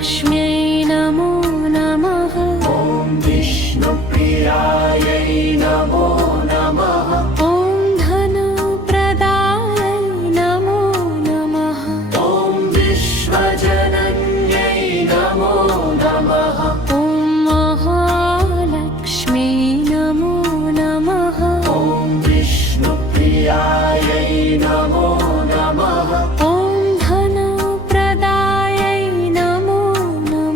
महालक्ष्म्यै नमो नमः। ॐ विष्णुप्रियायै नमो नमः। ॐ धनप्रदायै नमो नमः। ॐ विश्वजनन्यै नमो नमः। ॐ महालक्ष्म्यै नमो नमः। ॐ विष्णुप्रियायै नमो नमः। ॐ धनप्रदायै नमो नमः।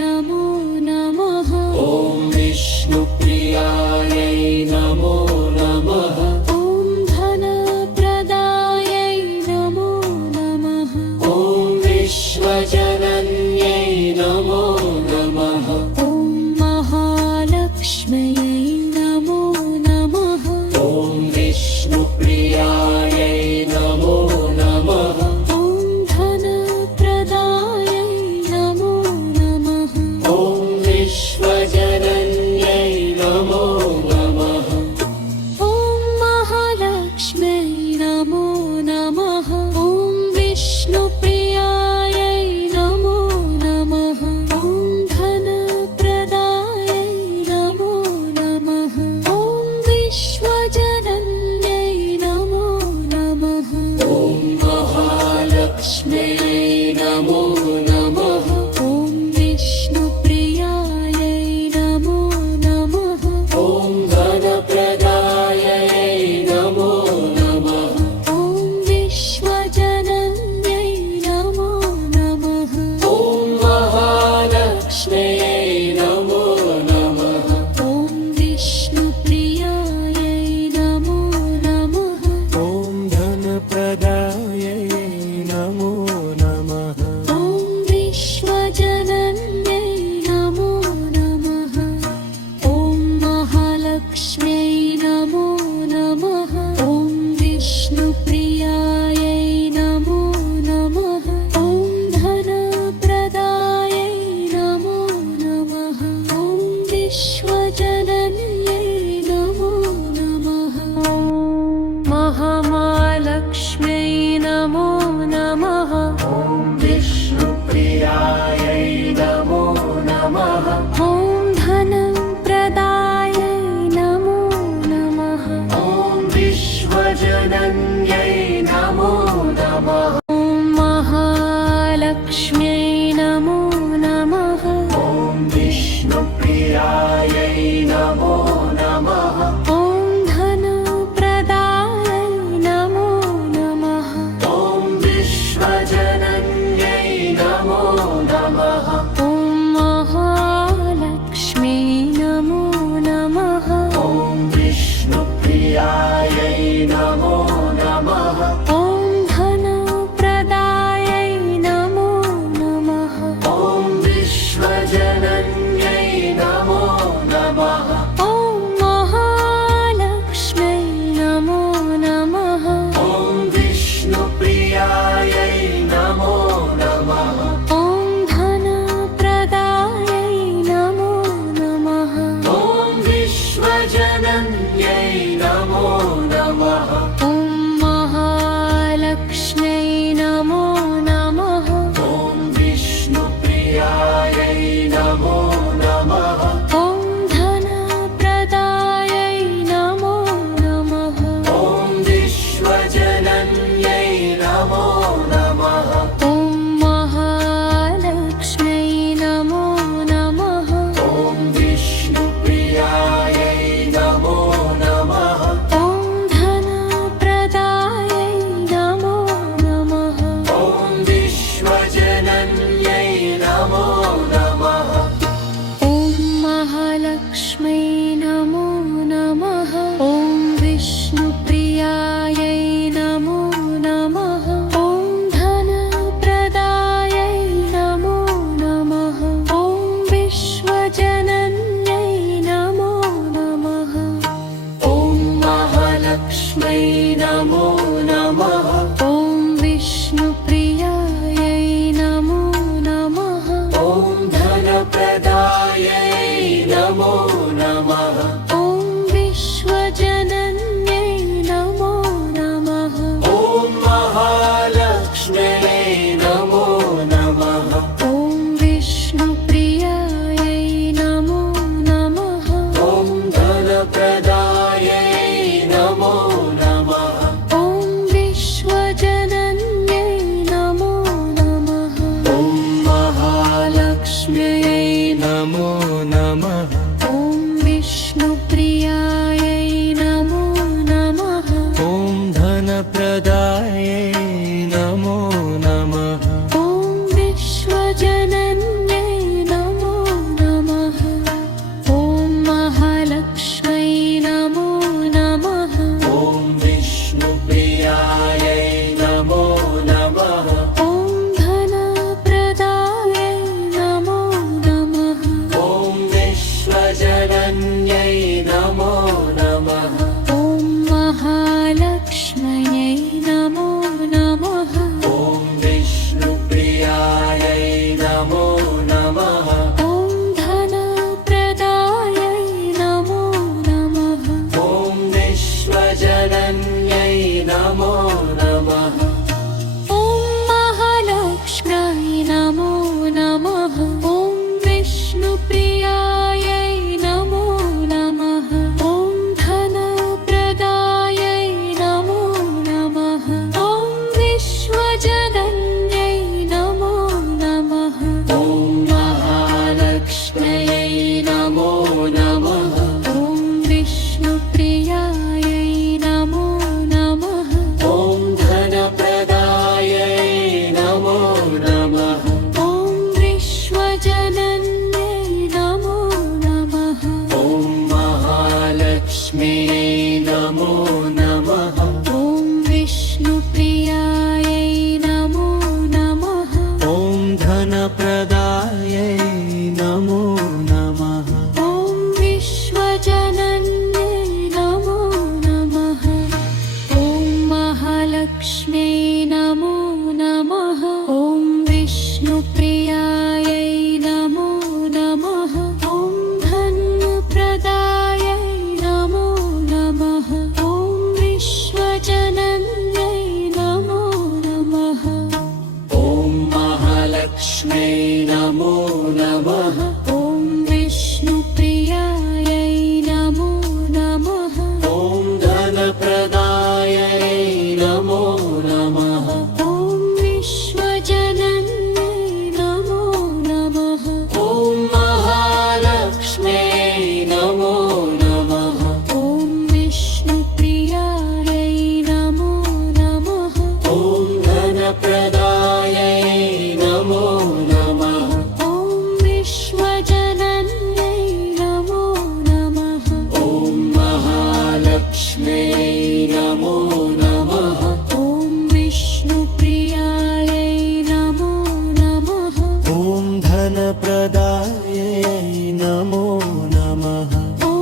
नमो नमः ॐ विष्णुप्रियायै नमो नमः ॐ धनप्रदायै नमो नमः ॐ विश्वजनन्यै नमो नमः ॐ महालक्ष्म्यै नमो नमः ॐ विष्णुप्रियायै नमो नमः ॐ धनप्रदायै नमो नमः ॐ विश्वजनन्यै नमो नमः ॐ महालक्ष्म्यै नमो नमः ॐ विष्णुप्रियायै नमो नमः ॐ धनप्रदायै नमो नमः ॐ विश्वजनन्यै नमो नमः ॐ महालक्ष्म्यै नमो नमः ॐ विष्णुप्रियायै नमो नमः ॐ धनप्रदायै नमो नमः ॐ विश्वजनन्यै नमो नमः ॐ महालक्ष्म्यै नमो नमः ॐ विष्णुप्रियायै नमो नमः ॐ धनप्रदायै नमो नमः ॐ विश्वजनन्यै नमो नमः ॐ महालक्ष्म्यै नमो नमः ॐ विष्णुप्रियायै नमो नमः ॐ धनप्रदायै नमो नमः ॐ विश्वजनन्यै नमो नमः महामालक्ष्म्यै नमो नमः ॐ विष्णुप्रियायै नमो नमः ॐ धनप्रदायै नमो नमः ॐ विश्वजनन्यै नमो नमः ॐ महालक्ष्म्यै नमो नमः ॐ विष्णुप्रियायै नमो नमः ॐ धनप्रदायै नमो नमः ॐ विश्वजनन्यै नमो नमः ॐ महालक्ष्म्यै नमो नमः ॐ विष्णुप्रियायै नमो नमः ॐ धनप्रदायै नमो नमः ॐ विश्वजनन्यै नमो नमः ॐ महालक्ष्म्यै नमो नमः ॐ विष्णुप्रियायै नमो नमः ॐ धनप्रदायै नमो नमः ॐ विश्वजनन्यै नमो नमः ॐ महालक्ष्म्यै नमो नमः ॐ विष्णुप्रियायै नमो नमः ॐ धनप्रदायै नमो नमः ॐ विश्वजनन्यै नमो नमः ॐ महालक्ष्म्यै नमो नमः ॐ विष्णुप्रियायै नमो नमः ॐ धनप्रदायै नमो नमः ॐ विश्वजनन्यै नमो नमः ॐ महालक्ष्म्यै नमो नमः ॐ विष्णुप्रियायै नमो नमः ॐ धनप्रदायै नमो नमः ॐ विश्वजनन्यै नमो नमः ॐ महालक्ष्म्यै नमो नमः ॐ विष्णुप्रियायै नमो नमः ॐ धनप्रदायै नमो नमः ॐ विश्वजनन्यै नमो नमः ॐ महालक्ष्म्यै नमो नमः ॐ विष्णुप्रियायै नमो नमः ॐ धनप्रदायै नमो नमः ॐ विश्वजनन्यै नमो नमः ॐ महालक्ष्म्यै नमो नमः ॐ विष्णुप्रियायै नमो नमः ॐ धनप्रदायै नमो नमः ॐ विश्वजनन्यै नमो नमः ॐ विष्णुप्रियायै नमो नमः ॐ धनप्रदायै नमो नमः ॐ विश्वजनन्यै नमो नमः ॐ महालक्ष्म्यै नमो नमः ॐ विष्णुप्रियायै नमो नमः ॐ धनप्रदायै नमो नमः ॐ विश्वजनन्यै नमो नमः ॐ महालक्ष्म्यै नमो नमः ॐ विष्णुप्रियायै नमो नमः ॐ धनप्रदायै नमो नमः ॐ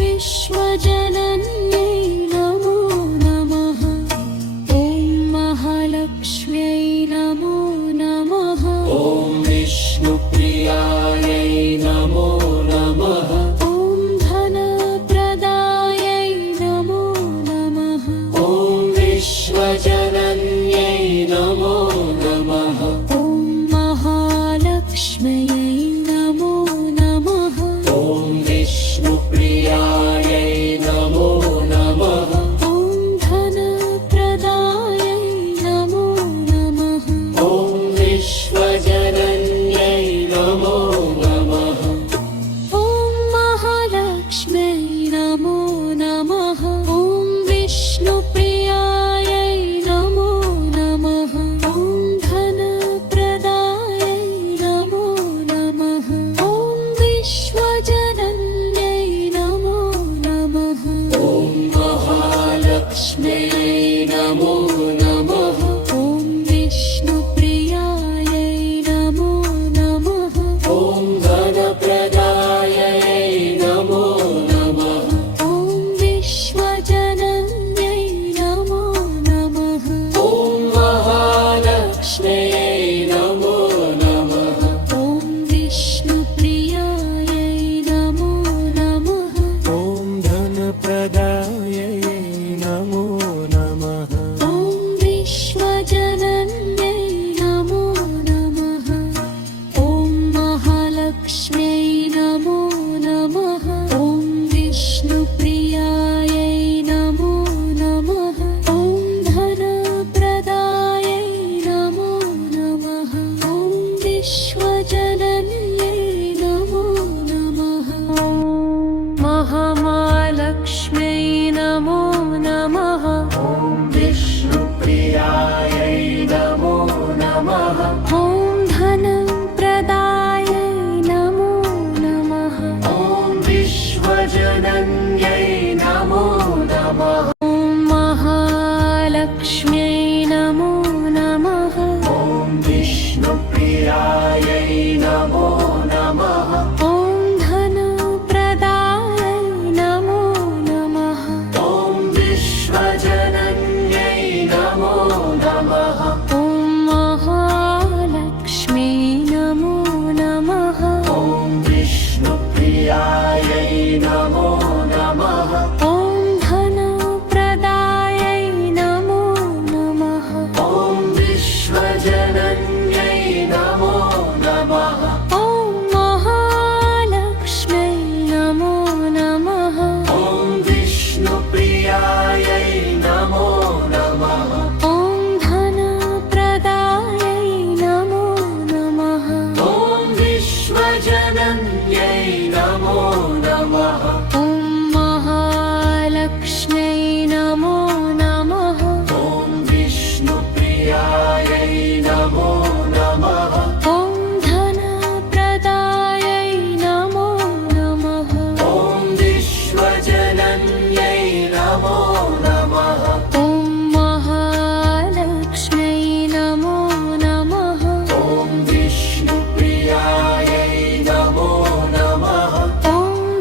विश्वजनन्यै नमो नमः ॐ महालक्ष्म्यै नमो नमः ॐ विष्णुप्रियायै नमो नमः ॐ धनप्रदायै नमो नमः ॐ विश्वजनन्यै नमो नमः ॐ महालक्ष्म्यै नमो नमः ॐ विष्णुप्रियायै नमो नमः ॐ धनप्रदायै नमो नमः ॐ विश्वजनन्यै नमो नमः ॐ महालक्ष्म्यै नमो नमः ॐ विष्णुप्रियायै नमो नमः ॐ धनप्रदायै नमो नमः ॐ विश्वजनन्यै नमो नमः ॐ महालक्ष्म्यै नमो नमः ॐ विष्णुप्रियायै नमो नमः ॐ धनप्रदायै नमो नमः ॐ विश्वजनन्यै नमो नमः ॐ महालक्ष्म्यै नमो नमः ॐ विष्णुप्रियायै नमो नमः ॐ धनप्रदायै नमो नमः ॐ विश्वजनन्यै नमो नमः ॐ महालक्ष्म्यै नमो नमः ॐ विष्णुप्रियायै नमो नमः ॐ धनप्रदायै नमो नमः ॐ विश्वजनन्यै नमो नमः महालक्ष्म्यै नमो नमः ॐ विष्णुप्रियायै नमो नमः ॐ धनप्रदायै नमो नमः ॐ विश्वजनन्यै नमो नमः ॐ महालक्ष्म्यै नमो नमः ॐ विष्णुप्रियायै नमो नमः ॐ धनप्रदायै नमो नमः ॐ विश्वजनन्यै नमो नमः ॐ महालक्ष्म्यै नमो नमः ॐ विष्णुप्रियायै नमो नमः ॐ धनप्रदायै नमो नमः ॐ विश्वजनन्यै नमो नमः ॐ महालक्ष्म्यै नमो नमः ॐ विष्णुप्रियायै नमो नमः ॐ धनप्रदायै नमो नमः ॐ विश्वजनन्यै नमो नमः ॐ महालक्ष्म्यै नमो नमः ॐ विष्णुप्रियायै नमो नमः ॐ धनप्रदायै नमो नमः ॐ विश्वजनन्यै नमो नमः ॐ महालक्ष्म्यै नमो नमः ॐ विष्णुप्रियायै नमो नमः ॐ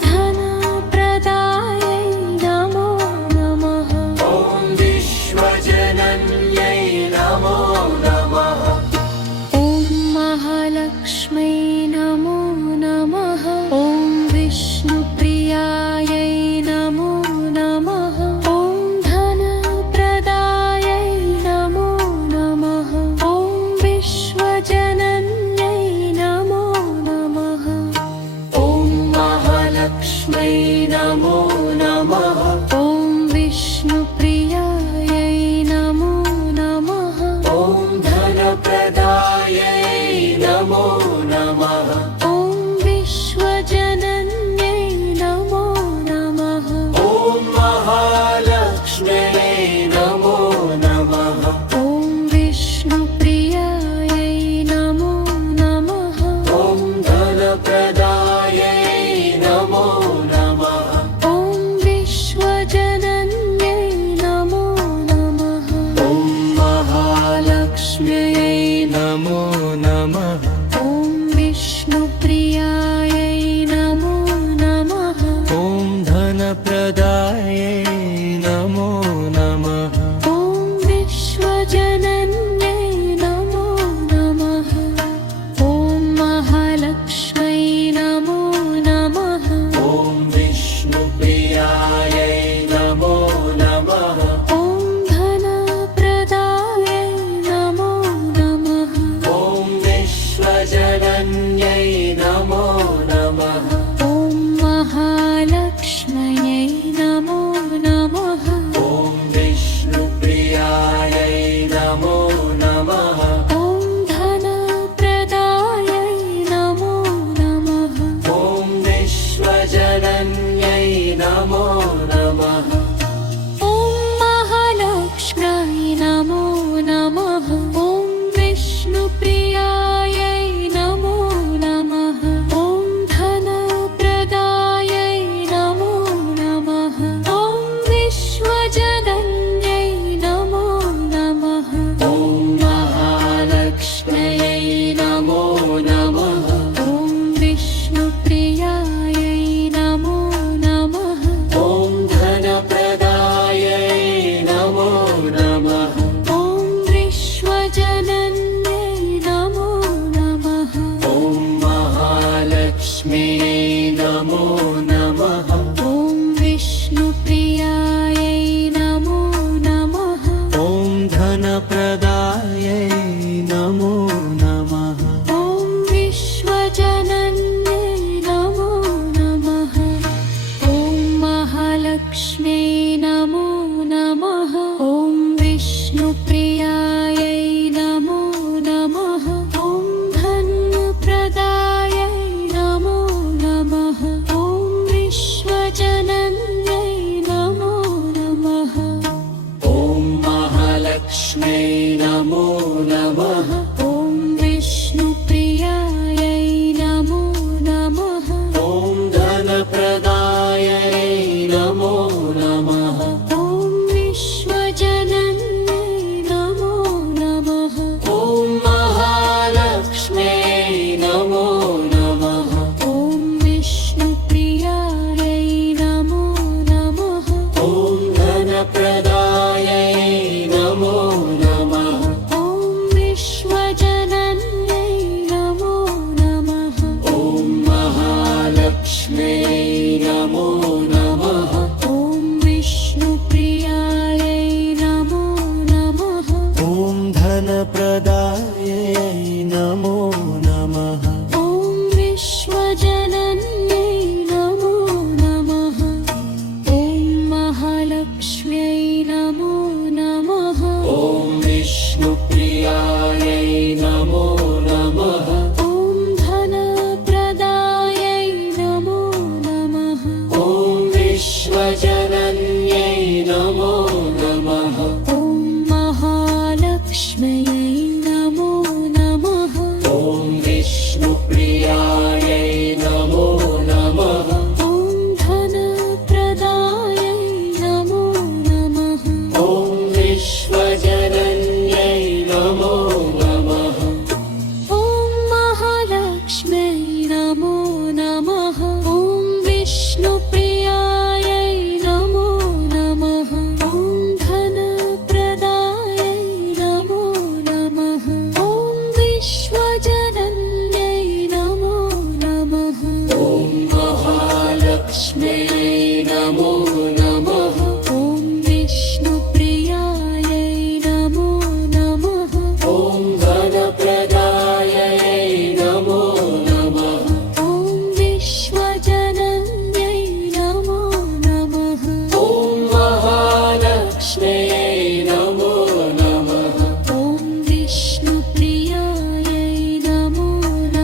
धनप्रदायै विष्णुप्रियायै नमो नमः ॐ धनप्रदायै नमो नमः ॐ विश्वजनन्यै नमो नमः ॐ महालक्ष्म्यै नमो नमः ॐ विष्णुप्रियायै नमो नमः ॐ धनप्रदायै नमो नमः ॐ विश्वजनन्यै नमो नमः ॐ महालक्ष्म्यै नमो नमः ॐ विष्णुप्रियायै नमो नमः ॐ धनप्रदायै नमो नमः ॐ विश्वजनन्यै नमो नमः ॐ महालक्ष्म्यै नमो नमः ॐ विष्णुप्रियायै नमो नमः ॐ धनप्रदायै नमो नमः ॐ विश्वजनन्यै नमो नमः ॐ महालक्ष्म्यै नमो नमः ॐ विष्णुप्रियायै नमो नमः ॐ धनप्रदायै नमो नमः ॐ विश्वजनन्यै नमो नमः ॐ महालक्ष्म्यै नमो नमः ॐ विष्णुप्रियायै नमो नमः ॐ धनप्रदायै नमो नमः ॐ विश्वजनन्यै नमो नमः ॐ महालक्ष्म्यै नमो नमः ॐ विष्णुप्रियायै नमो नमः ॐ धनप्रदायै नमो नमः ॐ विश्वजनन्यै नमो नमः ॐ महालक्ष्म्यै नमो नमः ॐ विष्णुप्रियायै नमो नमः ॐ धनप्रदायै नमो नमः ॐ विश्वजनन्यै नमो नमः ॐ महालक्ष्म्यै नमो नमः ॐ विष्णुप्रियायै नमो नमः ॐ धनप्रदायै नमो नमः ॐ विश्वजनन्यै नमो नमः ॐ महालक्ष्म्यै नमो नमः ॐ विष्णुप्रियायै नमो नमः ॐ धनप्रदायै नमो नमः ॐ विश्वजनन्यै नमो नमः ॐ महालक्ष्म्यै नमो नमः ॐ विष्णुप्रियायै नमो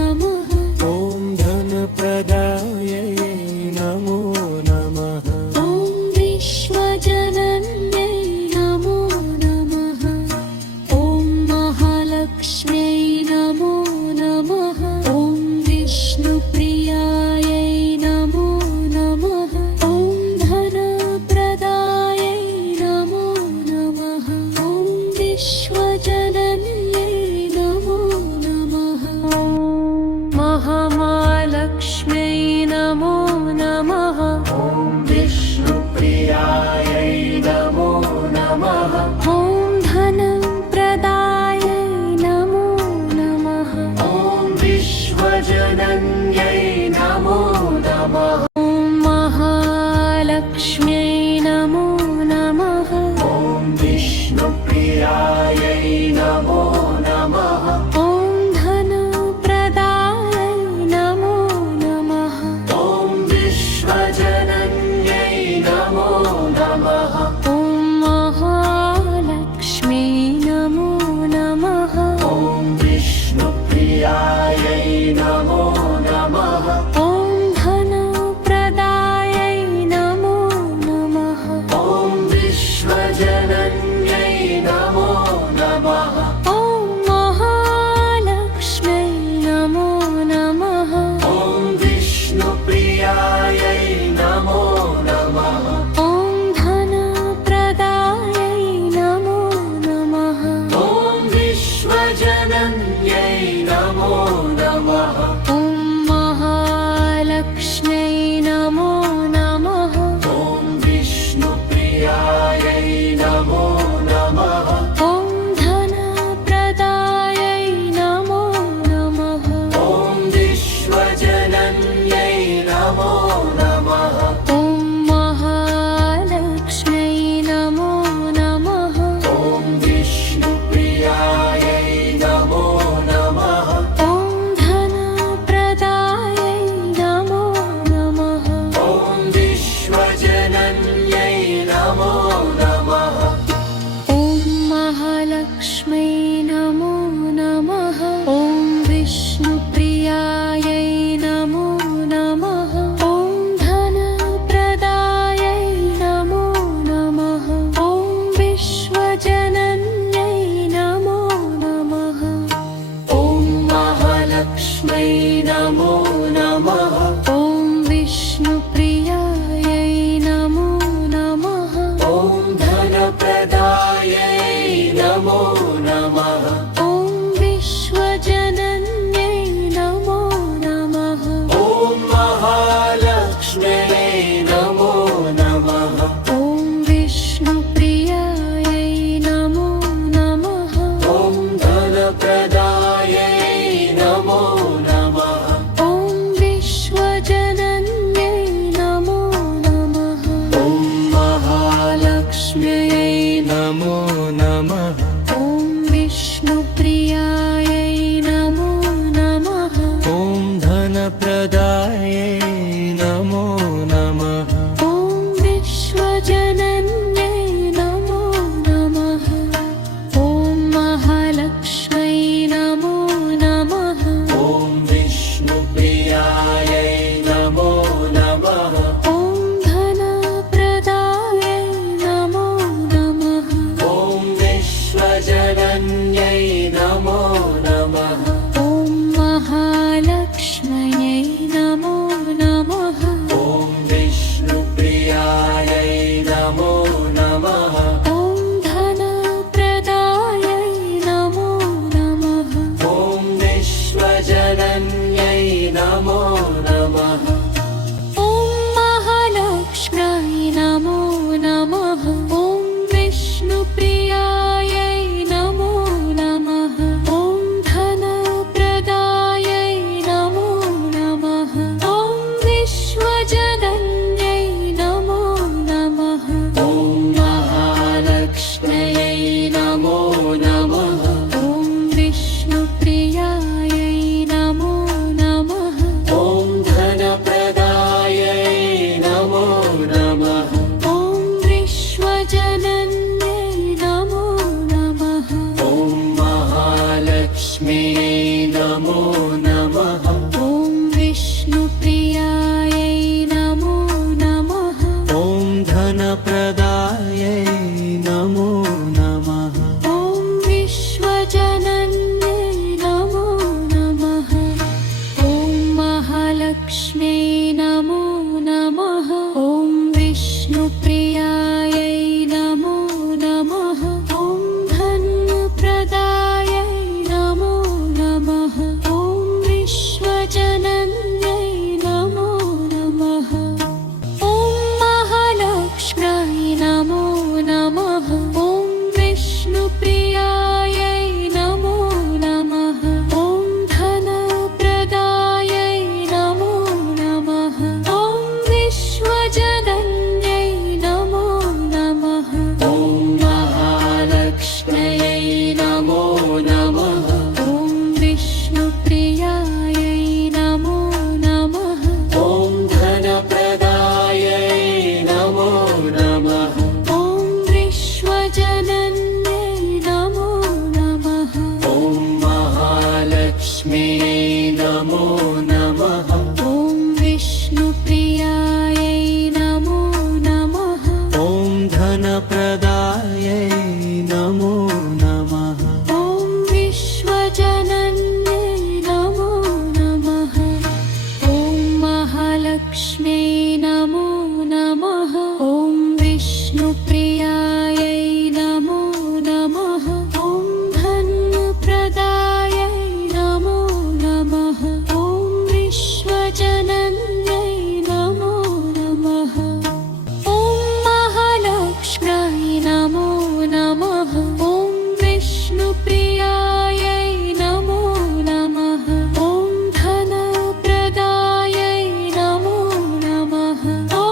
नमः ॐ धनप्रदायै नमो नमः ॐ विश्वजनन्यै नमो नमः ॐ महालक्ष्म्यै नमो नमः ॐ विष्णुप्रियायै नमो नमः ॐ धनप्रदायै नमो नमः ॐ विश्वजनन्यै नमो नमः महालक्ष्म्यै नमो नमः ॐ विष्णुप्रियायै नमो नमः ॐ धनप्रदायै नमो नमः ॐ विश्वजनन्यै नमो नमः ॐ महालक्ष्म्यै नमो नमः ॐ विष्णुप्रियायै नमो नमः ॐ धनप्रदायै नमो नमः ॐ विश्वजनन्यै नमो नमः ॐ महालक्ष्म्यै नमो नमः ॐ विष्णुप्रियायै नमो नमः ॐ धनप्रदायै नमो नमः ॐ महालक्ष्म्यै नमो नमः ॐ विष्णुप्रियायै नमो नमः ॐ धनप्रदायै नमो नमः ॐ विश्वजनन्यै नमो नमः ॐ महालक्ष्म्यै नमो नमः ॐ विष्णुप्रियायै नमो नमः ॐ धनप्रदायै नमो नमः ॐ विश्वजनन्यै नमो नमः ॐ महालक्ष्म्यै नमो नमः ॐ विष्णुप्रियायै नमो नमः ॐ धनप्रदायै नमो नमः ॐ विश्वजनन्यै नमो नमः ॐ महालक्ष्म्यै नमो नमः ॐ विष्णुप्रियायै नमो नमः ॐ धनप्रदायै नमो नमः ॐ विश्वजनन्यै नमो नमः ॐ महालक्ष्म्यै नमो नमः ॐ विष्णुप्रियायै नमो नमः ॐ धनप्रदायै नमो नमः ॐ विश्वजनन्यै नमो नमः ॐ महालक्ष्म्यै नमो नमः ॐ विष्णुप्रियायै नमो नमः ॐ धनप्रदायै नमो नमः ॐ विश्वजनन्यै नमो नमः ॐ महालक्ष्म्यै नमो नमः ॐ विष्णुप्रियायै नमो नमः ॐ धनप्रदायै नमो नमः ॐ विश्वजनन्यै नमो नमः ॐ महालक्ष्म्यै नमो नमः ॐ विष्णुप्रियायै नमो नमः ॐ धनप्रदायै नमो नमः ॐ विश्वजनन्यै नमो नमः ॐ महालक्ष्म्यै नमो नमः ॐ विष्णुप्रियायै नमो नमः ॐ धनप्रदायै नमो नमः ॐ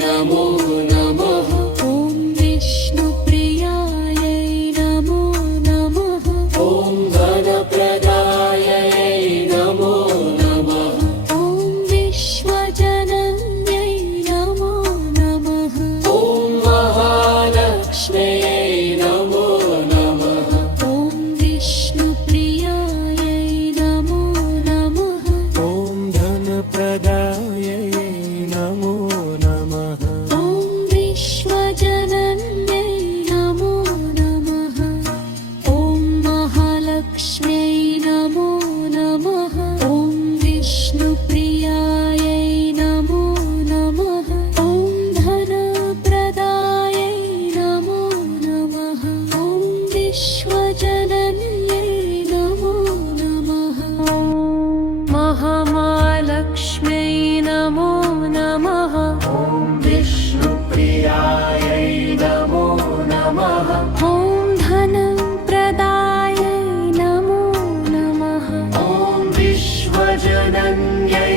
नमो नमः ॐ विष्णुप्रियायै नमो नमः ॐ धनप्रदायै नमो नमः ॐ विश्वजनन्यै नमो नमः ॐ महालक्ष्म्यै नमो नमः ॐ विष्णुप्रियायै नमो नमः ॐ धनप्रदायै नमो नमः ॐ विश्वजनन्यै नमो नमः ॐ महालक्ष्म्यै नमो नमः ॐ विष्णुप्रियायै नमो नमः ॐ धनप्रदायै नमो नमः ॐ विश्वजनन्यै नमो नमः महामालक्ष्म्यै नमो नमः ॐ विष्णुप्रियायै नमो नमः ॐ धनप्रदायै नमो नमः ॐ विश्वजनन्यै